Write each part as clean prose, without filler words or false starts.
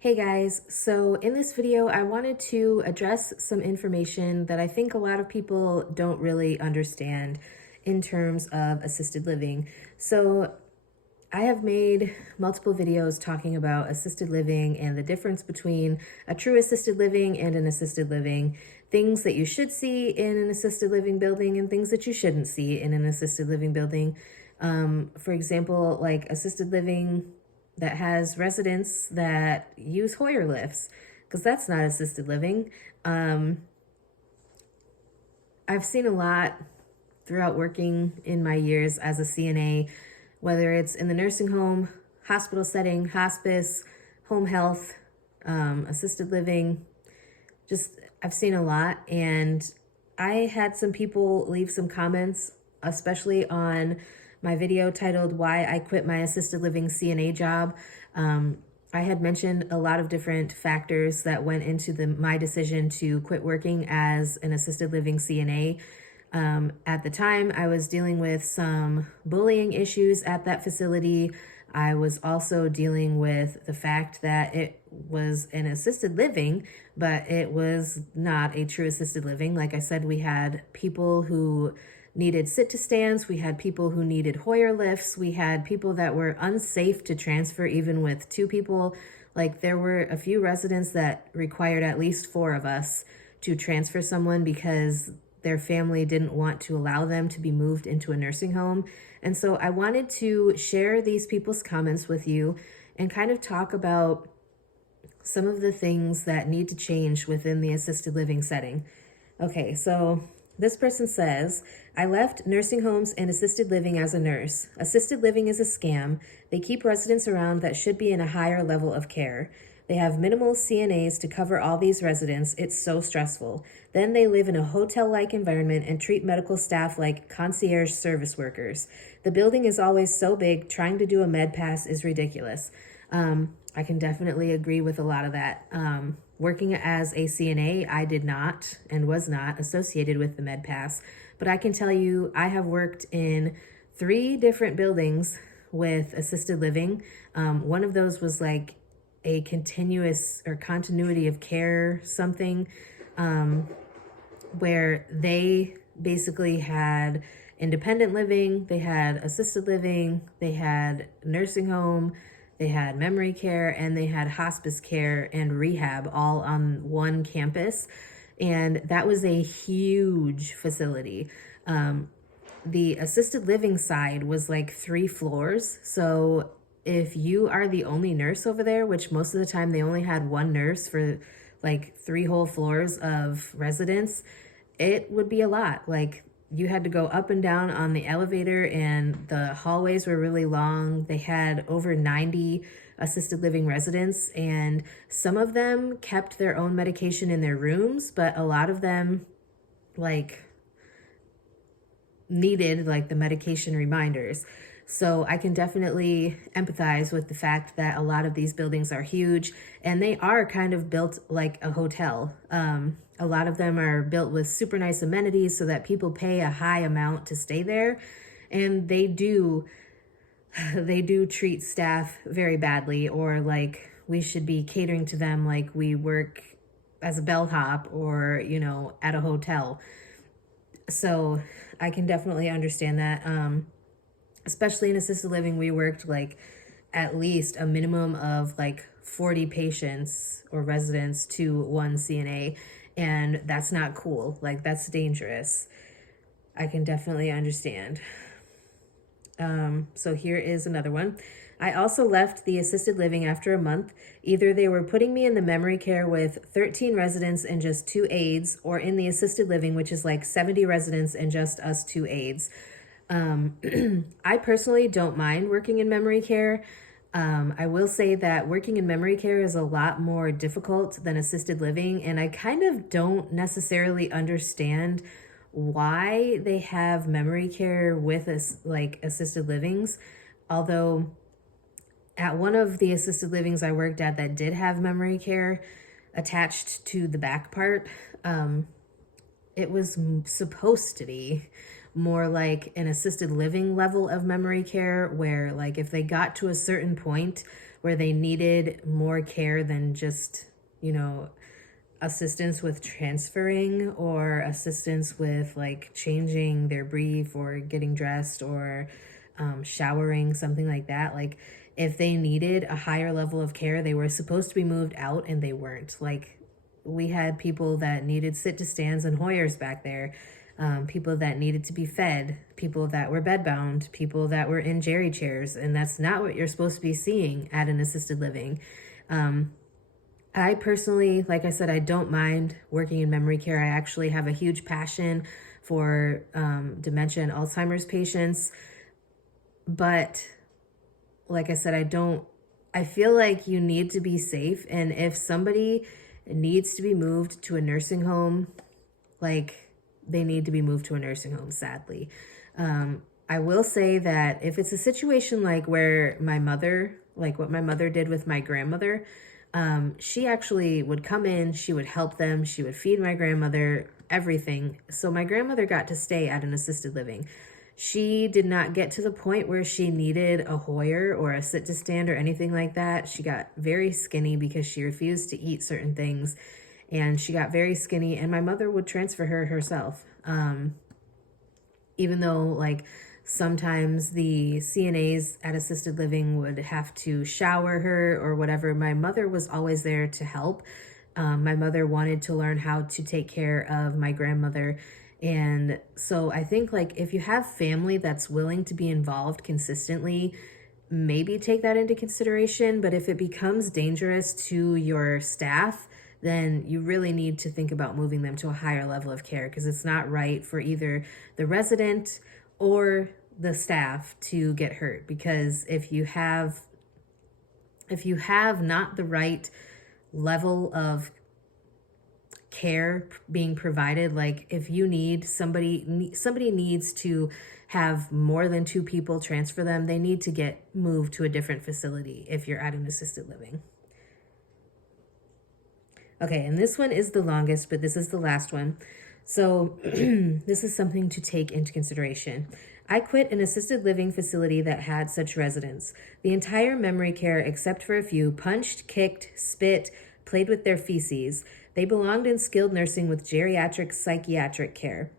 Hey guys, so in this video, I wanted to address some information that I think a lot of people don't really understand in terms of assisted living. So I have made multiple videos talking about assisted living and the difference between a true assisted living and an assisted living, things that you should see in an assisted living building and things that you shouldn't see in an assisted living building. For example, like assisted living that has residents that use Hoyer lifts, because that's not assisted living. Um, I've seen a lot throughout working in my years as a CNA, whether it's in the nursing home, hospital setting, hospice, home health, assisted living. Just, I've seen a lot. And I had some people leave some comments, especially on my video titled Why I Quit My Assisted Living CNA Job. I had mentioned a lot of different factors that went into my decision to quit working as an assisted living CNA. At the time, I was dealing with some bullying issues at that facility. I was also dealing with the fact that it was an assisted living, but it was not a true assisted living. Like I said, we had people who needed sit to stands, we had people who needed Hoyer lifts, we had people that were unsafe to transfer even with two people. Like there were a few residents that required at least four of us to transfer someone because their family didn't want to allow them to be moved into a nursing home. And so I wanted to share these people's comments with you and kind of talk about some of the things that need to change within the assisted living setting. Okay, so this person says, I left nursing homes and assisted living as a nurse. Assisted living is a scam. They keep residents around that should be in a higher level of care. They have minimal CNAs to cover all these residents. It's so stressful. Then they live in a hotel-like environment and treat medical staff like concierge service workers. The building is always so big, trying to do a med pass is ridiculous. I can definitely agree with a lot of that. Working as a CNA, I did not and was not associated with the med pass, but I can tell you I have worked in 3 different buildings with assisted living. One of those was like a continuous or continuity of care something, where they basically had independent living, they had assisted living, they had nursing home, they had memory care, and they had hospice care and rehab all on one campus. And that was a huge facility. The assisted living side was like 3 floors. So if you are the only nurse over there, which most of the time they only had one nurse for like 3 whole floors of residents, it would be a lot. Like you had to go up and down on the elevator, and the hallways were really long. They had over 90 assisted living residents, and some of them kept their own medication in their rooms, but a lot of them like needed like the medication reminders. So I can definitely empathize with the fact that a lot of these buildings are huge and they are kind of built like a hotel. A lot of them are built with super nice amenities so that people pay a high amount to stay there. And they do treat staff very badly, or like we should be catering to them like we work as a bellhop or, at a hotel. So I can definitely understand that. Especially in assisted living, we worked like at least a minimum of like 40 patients or residents to one CNA, and that's not cool. Like that's dangerous. I can definitely understand. So here is another one. I also left the assisted living after a month. Either they were putting me in the memory care with 13 residents and just 2 aides, or in the assisted living, which is like 70 residents and just us 2 aides. I personally don't mind working in memory care. I will say that working in memory care is a lot more difficult than assisted living, and I kind of don't necessarily understand why they have memory care with us like assisted livings. Although at one of the assisted livings I worked at that did have memory care attached to the back part, it was supposed to be more like an assisted living level of memory care, where like if they got to a certain point where they needed more care than just, you know, assistance with transferring or assistance with like changing their brief or getting dressed or showering, something like that. Like if they needed a higher level of care, they were supposed to be moved out and they weren't. Like we had people that needed sit to stands and Hoyers back there, people that needed to be fed, people that were bedbound, people that were in jerry chairs, and that's not what you're supposed to be seeing at an assisted living. I personally, like I said, I don't mind working in memory care. I actually have a huge passion for dementia and Alzheimer's patients. But like I said, I feel like you need to be safe. And if somebody needs to be moved to a nursing home, like they need to be moved to a nursing home, sadly. I will say that if it's a situation like where my mother, like what my mother did with my grandmother, she actually would come in, she would help them, she would feed my grandmother, everything. So my grandmother got to stay at an assisted living. She did not get to the point where she needed a Hoyer or a sit to stand or anything like that. She got very skinny because she refused to eat certain things, and she got very skinny, and my mother would transfer her herself. Even though like sometimes the CNAs at assisted living would have to shower her or whatever, my mother was always there to help. My mother wanted to learn how to take care of my grandmother. And so I think like if you have family that's willing to be involved consistently, maybe take that into consideration. But if it becomes dangerous to your staff, then you really need to think about moving them to a higher level of care, because it's not right for either the resident or the staff to get hurt. Because if you have not the right level of care being provided, like if you need somebody needs to have more than 2 people transfer them, they need to get moved to a different facility if you're at an assisted living. Okay, and this one is the longest, but this is the last one. So this is something to take into consideration. I quit an assisted living facility that had such residents. The entire memory care, except for a few, punched, kicked, spit, played with their feces. They belonged in skilled nursing with geriatric psychiatric care.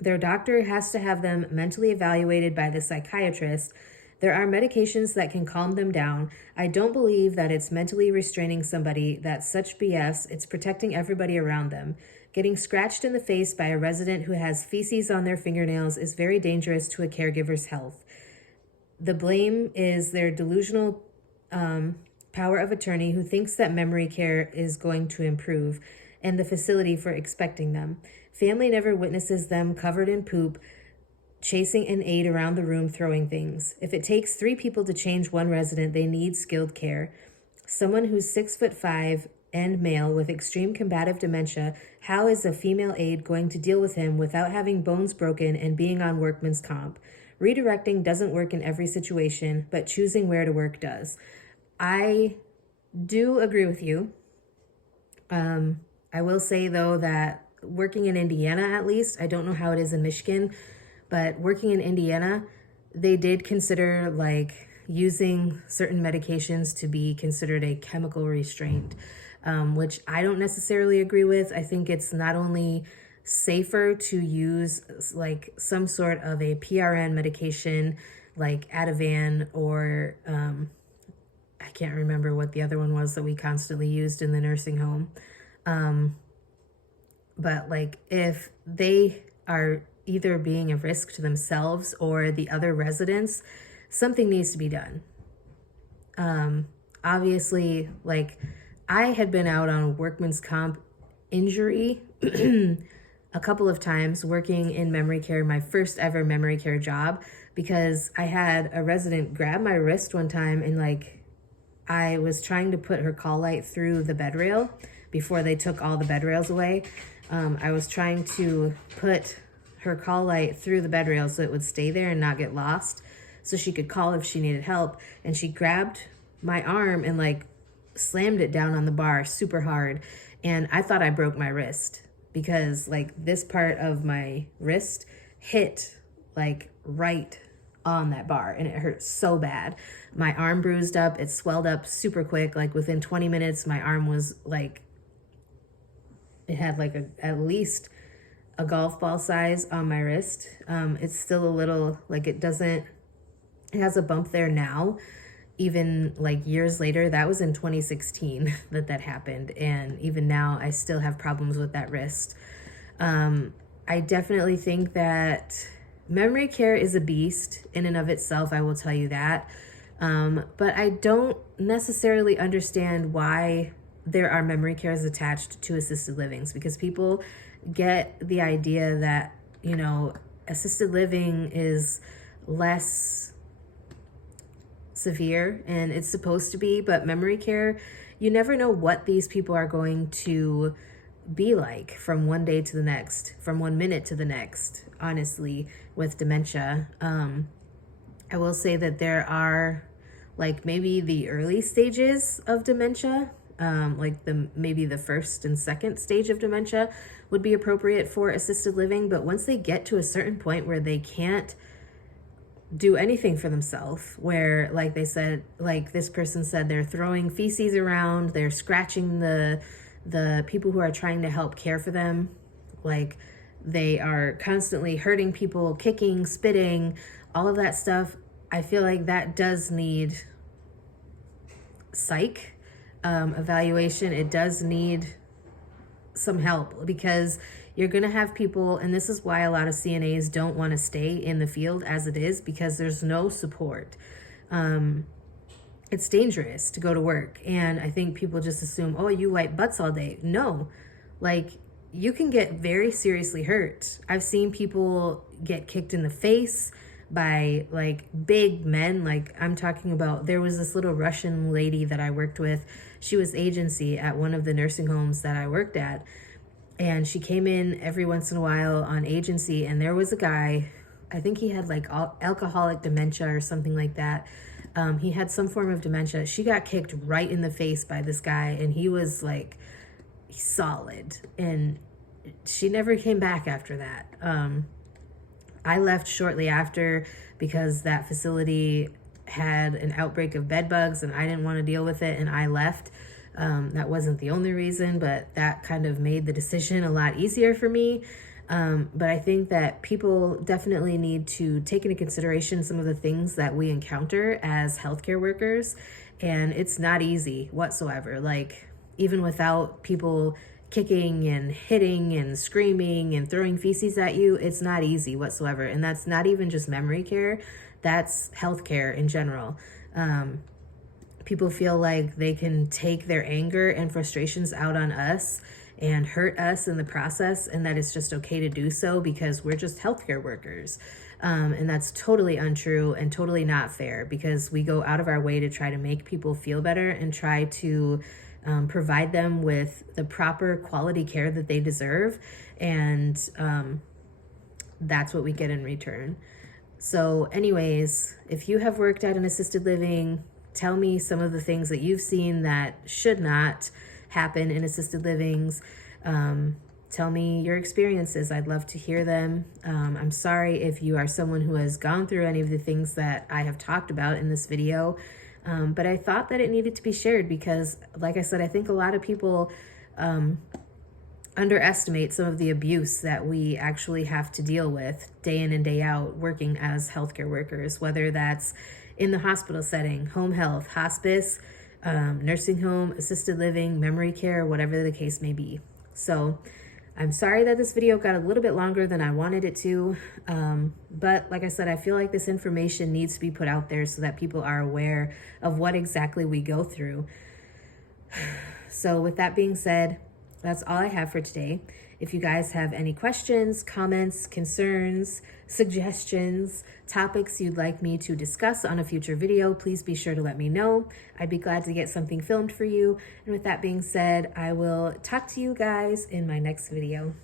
Their doctor has to have them mentally evaluated by the psychiatrist. There are medications that can calm them down. I don't believe that it's mentally restraining somebody. That's such BS. It's protecting everybody around them. Getting scratched in the face by a resident who has feces on their fingernails is very dangerous to a caregiver's health. The blame is their delusional power of attorney who thinks that memory care is going to improve, and the facility for expecting them. Family never witnesses them covered in poop, chasing an aide around the room throwing things. If it takes 3 people to change one resident, they need skilled care. Someone who's 6'5" and male with extreme combative dementia, how is a female aide going to deal with him without having bones broken and being on workman's comp? Redirecting doesn't work in every situation, but choosing where to work does. I do agree with you. I will say, though, that working in Indiana, at least, I don't know how it is in Michigan, but working in Indiana, they did consider like using certain medications to be considered a chemical restraint, which I don't necessarily agree with. I think it's not only safer to use like some sort of a PRN medication like Ativan or I can't remember what the other one was that we constantly used in the nursing home. But like if they are either being a risk to themselves or the other residents, something needs to be done. Obviously, like I had been out on workman's comp injury a couple of times working in memory care, my first ever memory care job, because I had a resident grab my wrist one time and like I was trying to put her call light through the bed rail before they took all the bed rails away. I was trying to put her call light through the bed rail so it would stay there and not get lost, so she could call if she needed help. And she grabbed my arm and like slammed it down on the bar super hard. And I thought I broke my wrist because like this part of my wrist hit like right on that bar, and it hurt so bad. My arm bruised up, it swelled up super quick. Like within 20 minutes, my arm was like, it had like at least a golf ball size on my wrist. It's still a little, like it has a bump there now, even like years later. That was in 2016 that happened. And even now I still have problems with that wrist. I definitely think that memory care is a beast in and of itself. I will tell you that. But I don't necessarily understand why there are memory cares attached to assisted livings, because people get the idea that, you know, assisted living is less severe, and it's supposed to be, but memory care, you never know what these people are going to be like from one day to the next, from 1 minute to the next, honestly, with dementia. I will say that there are like maybe the early stages of dementia, like maybe the first and second stage of dementia would be appropriate for assisted living. But once they get to a certain point where they can't do anything for themselves, where like they said, like this person said, they're throwing feces around, they're scratching the people who are trying to help care for them, like they are constantly hurting people, kicking, spitting, all of that stuff. I feel like that does need psych evaluation. It does need some help, because you're going to have people, and this is why a lot of CNAs don't want to stay in the field as it is, because there's no support. It's dangerous to go to work. And I think people just assume, oh, you wipe butts all day. No, like you can get very seriously hurt. I've seen people get kicked in the face by like big men. Like I'm talking about, there was this little Russian lady that I worked with. She was agency at one of the nursing homes that I worked at. And she came in every once in a while on agency, and there was a guy, I think he had like alcoholic dementia or something like that. He had some form of dementia. She got kicked right in the face by this guy, and he was like solid, and she never came back after that. I left shortly after because that facility had an outbreak of bed bugs and I didn't want to deal with it, and I left. That wasn't the only reason, but that kind of made the decision a lot easier for me. But I think that people definitely need to take into consideration some of the things that we encounter as healthcare workers. And it's not easy whatsoever. Like even without people kicking and hitting and screaming and throwing feces at you, it's not easy whatsoever. And that's not even just memory care, that's healthcare in general. People feel like they can take their anger and frustrations out on us and hurt us in the process, and that it's just okay to do so because we're just healthcare workers. And that's totally untrue and totally not fair, because we go out of our way to try to make people feel better and try to provide them with the proper quality care that they deserve. And that's what we get in return. So anyways, if you have worked at an assisted living, tell me some of the things that you've seen that should not happen in assisted livings. Tell me your experiences. I'd love to hear them. I'm sorry if you are someone who has gone through any of the things that I have talked about in this video, but I thought that it needed to be shared because, like I said, I think a lot of people underestimate some of the abuse that we actually have to deal with day in and day out working as healthcare workers, whether that's in the hospital setting, home health, hospice, nursing home, assisted living, memory care, whatever the case may be. So I'm sorry that this video got a little bit longer than I wanted it to. But like I said, I feel like this information needs to be put out there so that people are aware of what exactly we go through. So with that being said, that's all I have for today. If you guys have any questions, comments, concerns, suggestions, topics you'd like me to discuss on a future video, please be sure to let me know. I'd be glad to get something filmed for you. And with that being said, I will talk to you guys in my next video.